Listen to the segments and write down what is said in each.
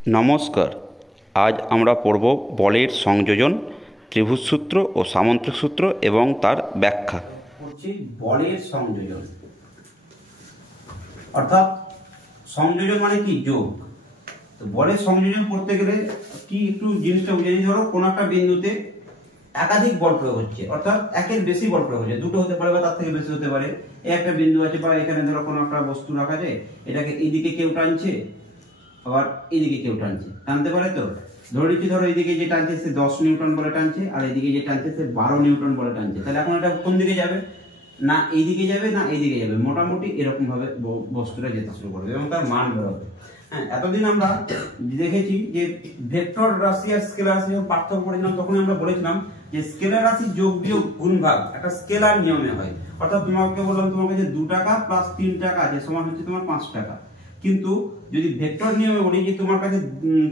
নমস্কার। আজ আমরা পড়ব বলের সংযোজন, ত্রিভুজ সূত্র ও সামন্ত্রিক সূত্র এবং তার ব্যাখ্যা। হচ্ছে বলের সংযোজন, অর্থাৎ সংযোজন মানে কি? যোগ। তো বলের সংযোজন করতে গেলে কি একটু জিনিসটা বুঝে নিতে। ধরো কোনো একটা বিন্দুতে একাধিক বল প্রয়োগ হচ্ছে, অর্থাৎ একের বেশি বল প্রয়োগ হচ্ছে, দুটো হতে পারে বা তার থেকে বেশি হতে পারে। এই একটা বিন্দু আছে বা এখানে ধরো কোনো একটা বস্তু রাখা যায়, এটাকে এইদিকে কেউ টানছে আবার এইদিকে কেউ টানছে, টানতে পারে। তো ধরে নিচ্ছি ধরো এইদিকে যে টানছে সে 10 নিউটন বলে টানছে আর এইদিকে যে টানছে সে 12 নিউটন বলে টানছে। তাহলে এখন এটা কোন দিকে যাবে? না এইদিকে যাবে না এইদিকে যাবে, মোটামুটি এরকম ভাবে বস্তুটা যেতে শুরু করবে এবং তার মান বেরোবে। হ্যাঁ, এতদিন আমরা দেখেছি যে ভেক্টর রাশি আর স্কেলার রাশি পার্থক্য করেছিলাম। তখন আমরা বলেছিলাম যে স্কেলার রাশি যোগ বিয়োগ গুণ ভাগ একটা স্কেলার নিয়মে হয়। অর্থাৎ তোমাকে বললাম তোমাকে যে 2 টাকা প্লাস 3 টাকা আছে সমান হচ্ছে তোমার 5 টাকা। কিন্তু যদি ভেক্টর নিয়মে বলি যে তোমার কাছে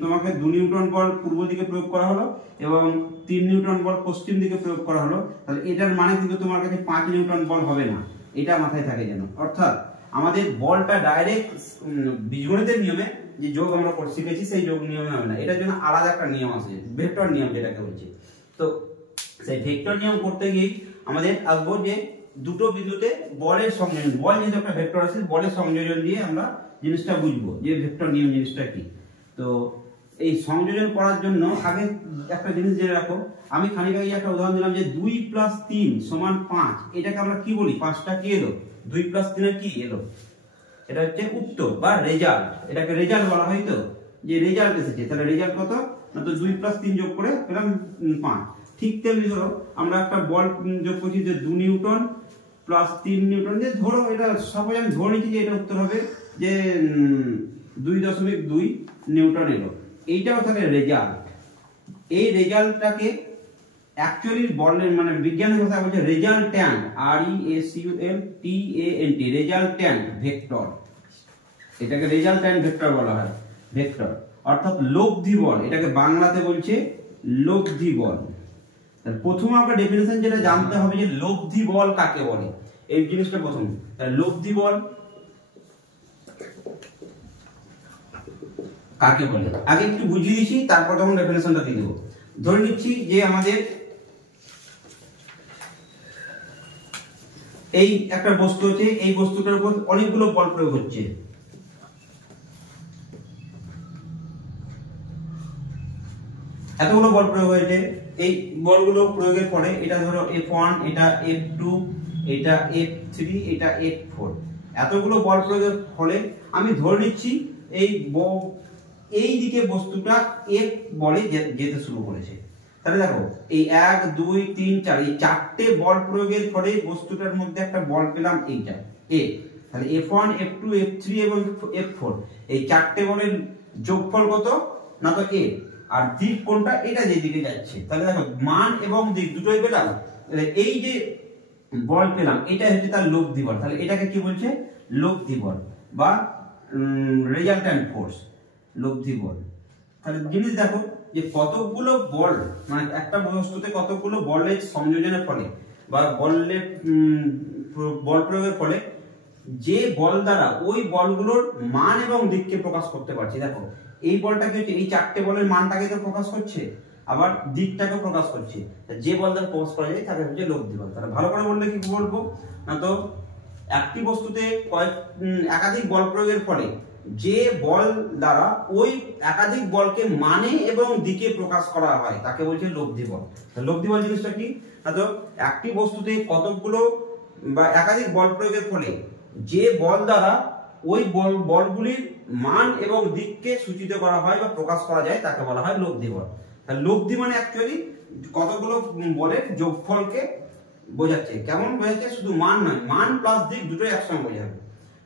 তোমাকে 2 নিউটন বল পূর্ব দিকে প্রয়োগ করা হলো এবং 3 নিউটন বল পশ্চিম দিকে প্রয়োগ করা হলো, তাহলে এটার মানে কিন্তু তোমার কাছে 5 নিউটন বল হবে না। এটা মাথায় থাকে যেন। অর্থাৎ আমাদের বলটা ডাইরেক্ট বীজগণিতের নিয়মে যে যোগ আমরা শিখেছি সেই যোগ নিয়মে হবে না, এটার জন্য আলাদা একটা নিয়ম আছে, ভেক্টর নিয়ম যেটাকে বলছি। তো সেই ভেক্টর নিয়ম করতে গিয়ে আমাদের আসবো যে দুটো বিন্দুতে বলের সংযোজন, বল যেহেতু একটা ভেক্টর আছে, বলের সংযোজন দিয়ে আমরা জিনিসটা বুঝবো যে ভেক্টর নিয়ম জিনিসটা কি। তো এই সংযোজন করার জন্য আগে একটা জিনিস জেনে রাখো। আমি খানিক আগে একটা উদাহরণ দিলাম যে 2 + 3 = 5। এটাকে আমরা কি বলি? 5টা কি এলো? 2 + 3 এর কি এলো? এটা হচ্ছে উত্তর বা রেজাল্ট। এটাকে রেজাল্ট বলা হয়। তো যে রেজাল্ট এসেছে, তাহলে রেজাল্ট কত? না তো 2 + 3 যোগ করে পেলাম 5। ঠিক তেমনি ধরো আমরা একটা বল যোগ করছি যে 2 নিউটন প্লাস 3 নিউটন, যে ধরো এটা সবাই আমি ধরে নিচ্ছি যে এটা উত্তর হবে যে 2.2 নিউটন এলো। এইটাও থাকে রেজাল্ট। এই রেজাল্টটাকে অ্যাকচুয়ালি বলের মানে বিজ্ঞানের ভাষায় বলছে রেজাল্ট্যান্ট, RESULTANT, রেজাল্ট্যান্ট ভেক্টর। এটাকে রেজাল্ট্যান্ট ভেক্টর বলা হয়। ভেক্টর অর্থাৎ লব্ধি বল, এটাকে বাংলাতে বলছে লব্ধি বল। প্রথমে আমরা ডেফিনেশন যেটা জানতে হবে যে লব্ধি বল কাকে বলে, এই জিনিসটা প্রথম। লব্ধি বল কাকে বলে আগে একটু বুঝিয়ে দিচ্ছি, তারপর তখন ডেফিনেশনটা দিয়ে দেবো। ধরে নিচ্ছি যে আমাদের এই একটা বস্তু আছে, এই বস্তুটার উপর অনেকগুলো বল প্রয়োগ হচ্ছে। এতগুলো বল প্রয়োগ হয়েছে। এই বলগুলো প্রয়োগের পরে এটা ধরো F1, এটা F2, এটা F3, এটা F4, এতগুলো বল প্রয়োগের ফলে আমি ধরে নিচ্ছি এই দিকে বস্তুটা F বলে যেতে শুরু করেছে। তাহলে দেখো এই 1 2 3 4 এই চারটে বল প্রয়োগের ফলে বস্তুটার মধ্যে একটা বল পেলাম এইটা A। তাহলে F1, F2, F3 এবং F4 এই চারটে বলের যোগফল কত? না তো A। আর দিক কোনটা? এটা যেদিকে যাচ্ছে। তাহলে দেখো মান এবং দিক দুটোই পেলাম। এই যে বল পেলাম এটা হচ্ছে তার লব্ধি বল। তাহলে এটাকে কি বলছে? লব্ধি বল বা রেজাল্ট্যান্ট ফোর্স, লব্ধি বল। তাহলে জিনিস দেখো যে কতগুলো বল মানে একটা বস্তুতে কতগুলো বলের সংযোজনের ফলে বা বলের বল প্রয়োগের ফলে যে বল দ্বারা ওই বলগুলোর মান এবং দিককে প্রকাশ করতে পারছি। দেখো এই বলটাকে হচ্ছে এই চারটে বলের মানটাকে তো প্রকাশ করছে, আবার দিকটাকে প্রকাশ করছে। যে বল দ্বারা প্রকাশ করা যায় তাকে হচ্ছে লব্ধি বল। তাহলে ভালো করে বললে কি বলবো না তো একটি বস্তুতে একাধিক বল প্রয়োগের ফলে যে বল দ্বারা ওই একাধিক বলকে মানে এবং দিকে প্রকাশ করা হয় তাকে বলছে লব্ধি বল। লব্ধি বল জিনিসটা কি? না তো একটি বস্তুতে কতগুলো বা একাধিক বল প্রয়োগের ফলে যে বল দ্বারা ওই বলগুলির মান এবং দিককে সূচিত করা হয় বা প্রকাশ করা যায় তাকে বলা হয় লব্ধি বল। তাহলে লব্ধি মানে অ্যাকচুয়ালি কতগুলো বলের যোগফলকে বোঝাচ্ছে। কেমন বোঝাচ্ছে? শুধু মান নয়, মান প্লাস দিক দুটোই একসঙ্গে বোঝাবে।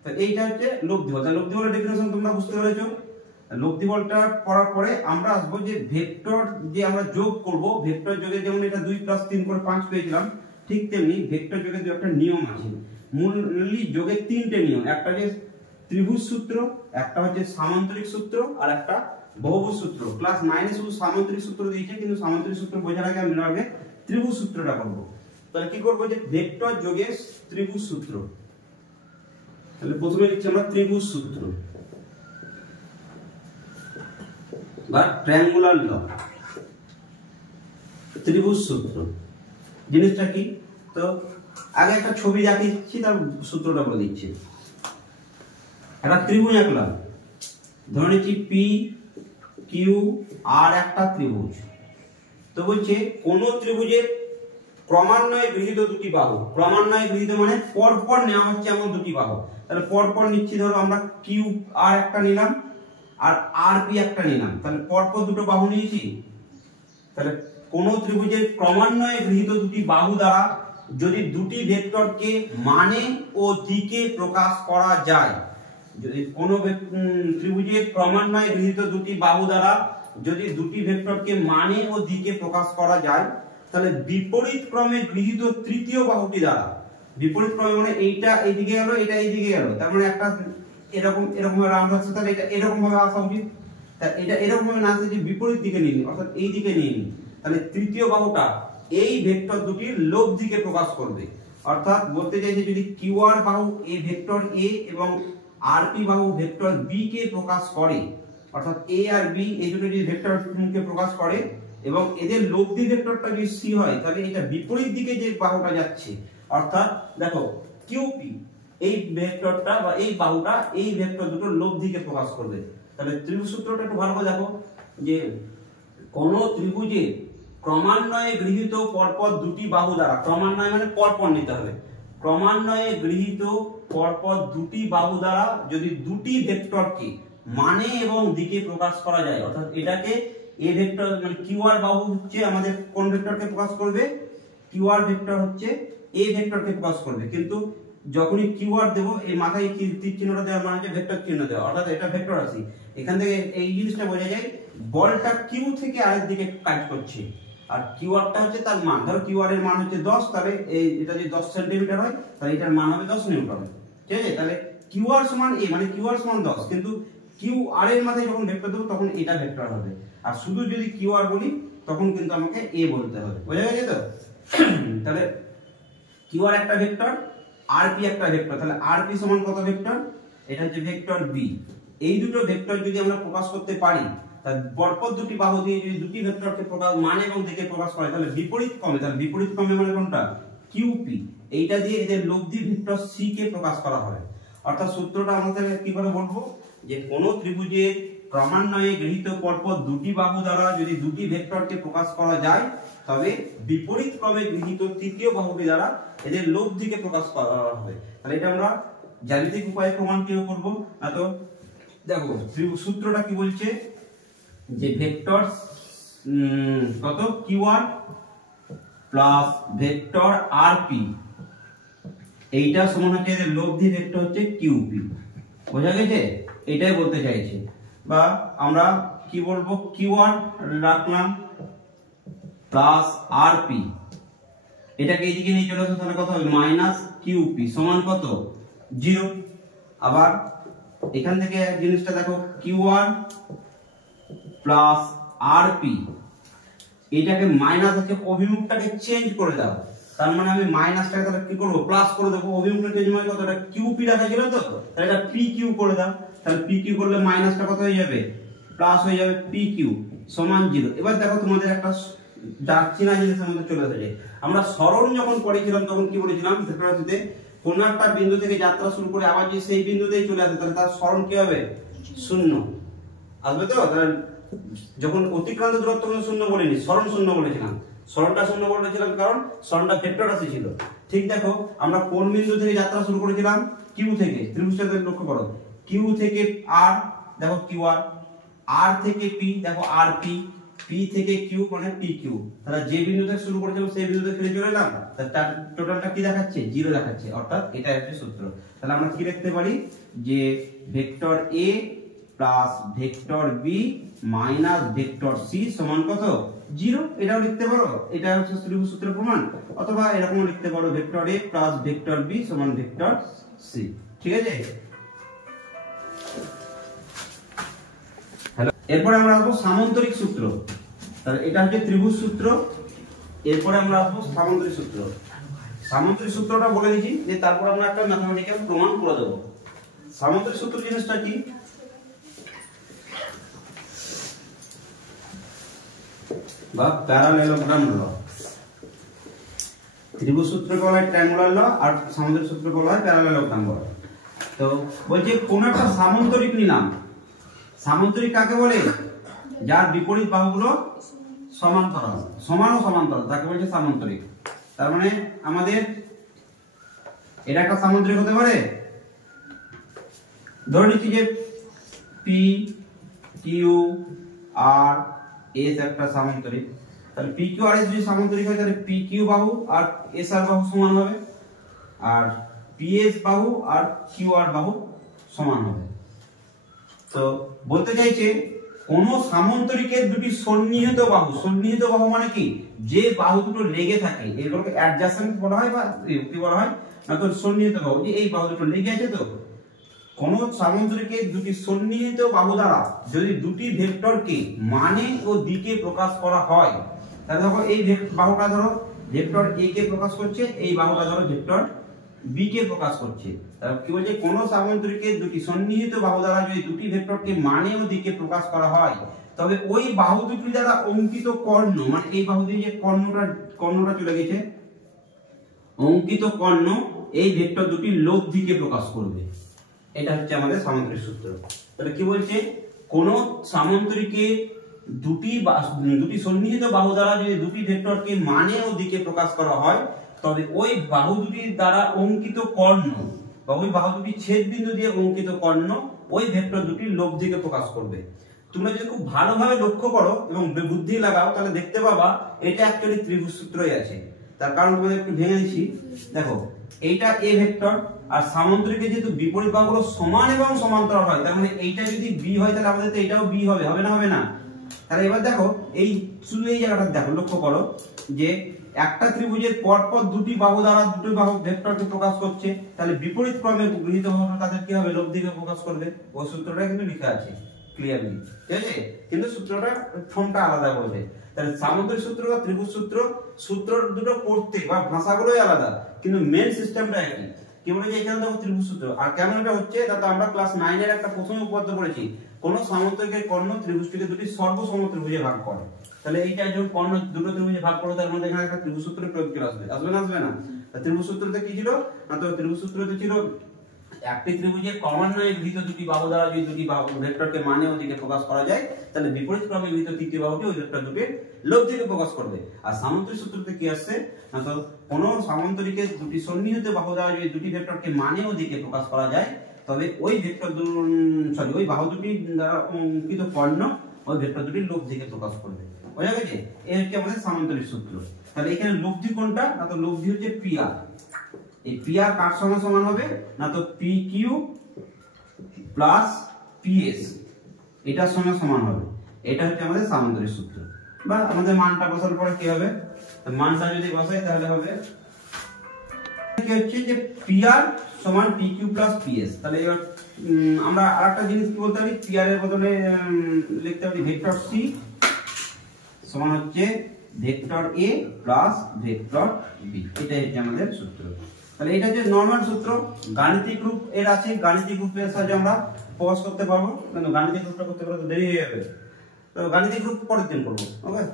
তো এইটা হচ্ছে লব্ধি বল। তাহলে লব্ধি বলের ডেফিনেশন তোমরা বুঝতে পেরেছো। লব্ধি বলটা পড়ার পরে আমরা আসবো যে ভেক্টর যে আমরা যোগ করব, ভেক্টর যোগে যেমন এটা 2 + 3 করে 5 পেয়েছিলাম, ঠিক তেমনি ভেক্টর যোগে যে একটা নিয়ম আছে। মূললি যোগের 3টে নিয়ম, একটা যে ত্রিভুজ সূত্র, একটা হচ্ছে সামন্তরিক সূত্র আর একটা বহুভুজ সূত্র। ক্লাস 9 এ শুধু সামন্তরিক সূত্র দিয়েছে, কিন্তু সামন্তরিক সূত্র বোঝার আগে আমরা আগে ত্রিভুজ সূত্রটা করব। তাহলে কি করব যে ভেক্টর যোগে ত্রিভুজ সূত্র। তাহলে প্রথমে লিখছি আমরা ত্রিভুজ সূত্র। বা ট্রায়াঙ্গুলার ল, ত্রিভুজ সূত্র জিনিসটা কি? তো আগে একটা ছবি দেখিয়েছি, তার সূত্রটা বলে দিচ্ছি। একটা ত্রিভুজ আঁকলাম, ধরে নিচ্ছি পি কিউ আর একটা ত্রিভুজ। তো বলছে কোন ত্রিভুজের ক্রমান্বয়ে গৃহীত দুটি বাহু, ক্রমান্বয়ে গৃহীত মানে পরপর নেওয়া হচ্ছে এমন দুটি বাহু। তাহলে পরপর নিচ্ছি, ধরো আমরা কিউ আর একটা নিলাম আর আর পি একটা নিলাম, তাহলে পরপর দুটো বাহু নিয়েছি। তাহলে কোন ত্রিভুজের ক্রমান্বয়ে গৃহীত দুটি বাহু দ্বারা যদি দুটি ভেক্টরকে মানে ও দিকে প্রকাশ করা যায়, যদি কোন ত্রিভুজের ক্রমান্বয়ে গৃহীত দুটি বাহু দ্বারা যদি দুটি ভেক্টরকে মানে ও দিকে প্রকাশ করা যায়, তাহলে বিপরীত ক্রমে গৃহীত তৃতীয় বাহুটি দ্বারা, বিপরীত ক্রমে মানে এইটা এইদিকে গেল, এটা এইদিকে গেল, তার মানে একটা এরকম এরকম ভাবে রাউন্ড হচ্ছে, তাহলে এটা এরকম ভাবে আসা উচিত। তাহলে এটা এরকম ভাবে না আসে যে বিপরীত দিকে নিয়ে নি, অর্থাৎ এই দিকে নিয়ে নি, তাহলে তৃতীয় বাহুটা এই ভেক্টর দুটির লব দিকে প্রকাশ করবে। অর্থাৎ বলতে চাইছে যদি কিউ আর বাহু এই ভেক্টর এ এবং আর পি বাহু ভেক্টর বি কে প্রকাশ করে, অর্থাৎ এ আর বি এই দুটো যদি ভেক্টর কে প্রকাশ করে এবং এদের লব্ধি ভেক্টরটা যদি সি হয়, তাহলে এটা বিপরীত দিকে যে বাহুটা যাচ্ছে, অর্থাৎ দেখো কিউপি এই ভেক্টরটা বা এই বাহুটা এই ভেক্টর দুটোর লব্ধিকে প্রকাশ করবে। তাহলে ত্রিভুজ সূত্রটা একটু ভালো করে দেখো যে কোন ত্রিভুজে ক্রমান্বয়ে গৃহীত পরপর দুটি বাহু দ্বারা, ক্রমান্বয়ে মানে পরপর নিতে হবে, ক্রমান্বয়ে গৃহীত পরপর দুটি বাহু দ্বারা যদি দুটি ভেক্টরকে মানে এবং দিকে প্রকাশ করা যায়, অর্থাৎ এটাকে এ ভেক্টর মানে কিউ আর বাহু হচ্ছে আমাদের কোন ভেক্টরকে প্রকাশ করবে, কিউ আর ভেক্টর হচ্ছে এ ভেক্টরকে প্রকাশ করবে। কিন্তু যখনই কিউ আর দেব এই মাথায় তীর চিহ্নটা দেওয়ার মানে হচ্ছে ভেক্টর চিহ্ন দেওয়া, অর্থাৎ এটা ভেক্টর রাশি। এখান থেকে এই জিনিসটা বোঝা যায় বলটা কিউ থেকে আরেক দিকে কাজ করছে, আর কিউ আরটা হচ্ছে তার মান। ধরো কিউ আর এর মান হচ্ছে 10, তাহলে এই এটা যদি 10 সেন্টিমিটার হয় তাহলে এটার মান হবে 10 নিউটন, ঠিক আছে? তাহলে কিউ আর সমান এ মানে কিউ আর সমান 10, কিন্তু কিউ আর এর মাথায় যখন ভেক্টর দেবো তখন এটা ভেক্টর হবে, আর শুধু যদি কিউ আর বলি তখন কিন্তু আমাকে এ বলতে হবে। বোঝা গেছে তো? তাহলে কিউ আর একটা ভেক্টর, আর পি একটা ভেক্টর, তাহলে আর পি সমান কত ভেক্টর? এটা হচ্ছে ভেক্টর বি। এই দুটো ভেক্টর যদি আমরা প্রকাশ করতে পারি, তাহলে পরপর দুটি বাহু দিয়ে যদি দুটি ভেক্টরকে প্রকাশ মানে এবং দিকে প্রকাশ করে, তাহলে বিপরীত ক্রমে, তাহলে বিপরীত ক্রমে মানে কোনটা? কিউপি, এইটা দিয়ে এদের লব্ধি ভেক্টর সি কে প্রকাশ করা হবে। অর্থাৎ সূত্রটা আমাদের কি করে বলবো যে কোন ত্রিভুজের ক্রমান্বয়ে গৃহীত পরপর দুটি বাহু দ্বারা যদি দুটি ভেক্টরকে প্রকাশ করা যায়, তবে বিপরীত ক্রমে গৃহীত তৃতীয় বাহুটি দ্বারা এদের লব্ধিকে প্রকাশ করা হবে। তাহলে এটা আমরা জ্যামিতিক উপায়ে প্রমাণ কিভাবে করব? না তো দেখো সূত্রটা কি বলছে যে ভেক্টর কত কিউ আর প্লাস ভেক্টর আর পি, এইটা সমান হচ্ছে এদের লব্ধি ভেক্টর হচ্ছে কিউপি। বোঝা গেছে? এটাই বলতে চাইছে। বা আমরা কি বলবো, কিউ আর রাখলাম প্লাস আর পি, এটাকে এইদিকে নিয়ে চলে আসো, তাহলে কত হবে? মাইনাস কিউপি সমান কত? 0। আবার এখান থেকে জিনিসটা দেখো কিউ আর প্লাস আর পি, এটাকে মাইনাস হচ্ছে অভিমুখটাকে চেঞ্জ করে দাও, তার মানে আমি মাইনাসটাকে তাহলে কি করব? প্লাস করে দেবো। অভিমুখটা চেঞ্জ মানে কত? এটা কিউপি রাখা ছিল তো, তাহলে এটা পি কিউ করে দাও। তাহলে পি কিউ করলে মাইনাসটা কত হয়ে যাবে? প্লাস হয়ে যাবে পি কিউ সমান 0। এবার দেখো তোমাদের একটা চেনা জিনিসের মধ্যে চলে এসেছে। আমরা সরণ যখন পড়েছিলাম তখন কি বলেছিলাম, ভেক্টররাশিতে কোন একটা বিন্দু থেকে যাত্রা শুরু করে আবার যদি সেই বিন্দুতেই চলে আসে, তাহলে তার সরণ কি হবে? 0 আসবে তো। তাহলে যখন অতিক্রান্ত দূরত্ব কোনো 0 বলিনি, সরণ 0 বলেছিলাম। সরণটা 0 বলেছিলাম কারণ সরণটা ভেক্টর রাশি ছিল। ঠিক দেখো আমরা কোন বিন্দু থেকে যাত্রা শুরু করেছিলাম? কিউ থেকে। ত্রিভুজটাকে লক্ষ্য করো, কিউ থেকে আর দেখো কিউ আর, আর থেকে পি দেখো আর পি, পি থেকে কিউ মানে পি কিউ। তাহলে যে বিন্দু থেকে শুরু করেছিলাম সেই বিন্দুতে ফিরে চলে এলাম, তার টোটালটা কি দেখাচ্ছে? 0 দেখাচ্ছে, অর্থাৎ এটা হচ্ছে সূত্র। তাহলে আমরা কি লিখতে পারি যে vector A plus vector B minus vector C সমান কত? 0। এটাও লিখতে পারো, এটা হচ্ছে ত্রিভুজ সূত্রের প্রমাণ। অথবা এরকম লিখতে পারো vector A plus vector B সমান ভেক্টর সি। ঠিক আছে? হ্যালো, এরপরে আমরা আসবো সামান্তরিক সূত্র। তাহলে এটা হচ্ছে ত্রিভুজ সূত্র, এরপরে আমরা আসবো সামান্তরিক সূত্র। সামান্তরিক সূত্রটা বলে দিচ্ছি, যে তারপর আমরা একটা ম্যাথমেটিক্যাল প্রমাণ করে দেবো। সামান্তরিক সূত্র জিনিসটা কি? বা প্যারালেলোগ্রাম ল। ত্রিভুজ সূত্রকে বলা হয় ট্রায়াঙ্গুলার ল, আর সামুদ্রিক সূত্রকে বলা হয় প্যারালেলোগ্রাম ল। তো বলছে কোন একটা সামান্তরিক নিলাম। সামান্তরিক কাকে বলে? যার বিপরীত বাহুগুলো সমান্তরাল, সমান ও সমান্তরাল, তাকে বলছে সামান্তরিক। তার মানে আমাদের এটা একটা সামান্তরিক হতে পারে। ধরে নিচ্ছি যে পি কিউ আর এস একটা সামান্তরিক, তাহলে পি কিউ আর এস যদি সামান্তরিক হয় তাহলে পি কিউ বাহু আর এস আর বাহু সমান হবে, আর পি এস বাহু আর কিউ আর বাহু সমান হবে। তো বলতে চাইছে কোন সামান্তরিকের দুটি সন্নিহিত বাহু, সন্নিহিত বাহু মানে কি? যে বাহু দুটো লেগে থাকে, এগুলোকে অ্যাডজাসেন্ট বলা হয় বা কি বলা হয় না, তো সন্নিহিত বাহু, যে এই বাহু দুটো লেগে আছে। তো কোন সামান্তরিকের দুটি সন্নিহিত বাহু দ্বারা যদি দুটি ভেক্টরকে মানে ও দিকে প্রকাশ করা হয়, তাহলে দেখো এই বাহুটা ধরো ভেক্টর এ কে প্রকাশ করছে, এই বাহুটা ধরো ভেক্টর বি কে প্রকাশ করছে। তাহলে কি বলছে? কোন সামান্তরিকের দুটি সন্নিহিত বাহু দ্বারা যদি দুটি ভেক্টরকে মানে ও দিকে প্রকাশ করা হয়, তবে ওই বাহু দুটি দ্বারা অঙ্কিত কর্ণ, মানে এই বাহু দিয়ে যে কর্ণটা চলে গেছে, অঙ্কিত কর্ণ এই ভেক্টর দুটি লোভ দিকে প্রকাশ করবে। এটা হচ্ছে আমাদের সামান্তরিক সূত্র। তাহলে কি বলছে? কোন সামান্তরিকের দুটি সন্নিহিত বাহু দ্বারা যদি দুটি ভেক্টরকে মানে ও দিকে প্রকাশ করা হয়, তবে ওই বাহু দুটির দ্বারা অঙ্কিত কর্ণ বা ওই বাহু দুটি ছেদ বিন্দু দিয়ে অঙ্কিত কর্ণ ওই ভেক্টর দুটির লোভ দিকে প্রকাশ করবে। তোমরা যদি খুব ভালোভাবে লক্ষ্য করো এবং বুদ্ধি লাগাও, তাহলে দেখতে পাবা এটা অ্যাকচুয়ালি ত্রিভুজ সূত্রই আছে। তার কারণ তোমাদের একটু ভেঙে দিচ্ছি। দেখো এইটা এ ভেক্টর, আর সামান্তরিকের যেহেতু বিপরীত বাহুগুলো সমান এবং সমান্তরাল হয়, তার মানে এইটা যদি বি হয় তাহলে আমাদের তো এটাও বি হবে, হবে না? হবে না? তাহলে এবার দেখো এই শুধু এই জায়গাটা দেখো, লক্ষ্য করো যে একটা ত্রিভুজের পরপর দুটি বাহু দ্বারা দুটি বাহু ভেক্টরকে প্রকাশ করছে, তাহলে বিপরীত ক্রমে গৃহীত হবে তাদের কি হবে? লোভ দিকে প্রকাশ করবে। ওই সূত্রটা কিন্তু লেখা আছে ক্লিয়ারলি, ঠিক আছে? কিন্তু সূত্রটা ফর্মটা আলাদা বলবে। তাহলে সামান্তরিক সূত্র বা ত্রিভুজ সূত্র দুটো পড়তে বা ভাষাগুলোই আলাদা, কিন্তু মেন সিস্টেমটা একই। কি বলে যে এখানে দেখো ত্রিভুজ সূত্র, আর কেন এটা হচ্ছে তা তো আমরা ক্লাস 9 এর একটা প্রথম উপপাদ্য পড়েছি, কোন সামান্তরিকের কর্ণ ত্রিভুজটিকে দুটি সর্বসম ত্রিভুজে ভাগ করে। তাহলে এইটা যখন কর্ণ দুটো ত্রিভুজে ভাগ করো, তার মধ্যে এখানে একটা ত্রিভুজ সূত্র প্রয়োগ করে আসবে, আসবে না? আসবে না? ত্রিভুজ সূত্রতে কি ছিল না, তো ত্রিভুজ সূত্রতে ছিল একটি ত্রিভুজের ক্রমান্বয়ে গৃহীত দুটি বাহু দ্বারা যদি দুটি বাহু ভেক্টরকে মানে ও দিকে প্রকাশ করা যায়, তাহলে বিপরীত ক্রমে গৃহীত তৃতীয় বাহুটি ওই ভেক্টর দুটির লোভ দিকে প্রকাশ করবে। আর সামান্তরিক সূত্রতে কি আসছে না, তো কোন সামান্তরিকের দুটি সন্নিহিত বাহু দ্বারা যদি দুটি ভেক্টরকে মানে ও দিকে প্রকাশ করা যায়, তবে ওই ভেক্টর ওই বাহু দুটি দ্বারা অঙ্কিত কর্ণ ওই ভেক্টর দুটির লোভ দিকে প্রকাশ করবে। বোঝা গেছে? এই হচ্ছে আমাদের সামান্তরিক সূত্র। তাহলে এখানে লব্ধি কোনটা না, তো লব্ধি হচ্ছে পি আর। এই পি আর কার সঙ্গে সমান হবে না, তো P Q plus P S এটার সঙ্গে সমান হবে। এটা হচ্ছে আমাদের সামান্তরিক সূত্র। বা আমাদের মানটা বসার পরে কি হবে? মানটা যদি বসাই তাহলে হবে কি হচ্ছে যে পি আর সমান P Q plus P S. তাহলে এবার আমরা আরেকটা জিনিস কি বলতে পারি, পি আর এর বদলে লিখতে পারি ভেক্টর সি সমান হচ্ছে vector A plus vector B. এটাই হচ্ছে আমাদের সূত্র। তাহলে এটা যে নরমাল সূত্র, গাণিতিক রূপ এর আছে, গাণিতিক রূপের সাহায্যে আমরা প্রকাশ করতে পারবো, কিন্তু গাণিতিক রূপটা করতে পারলে দেরি হয়ে যাবে। তো গাণিতিক রূপ পরের দিন করবো। ওকে।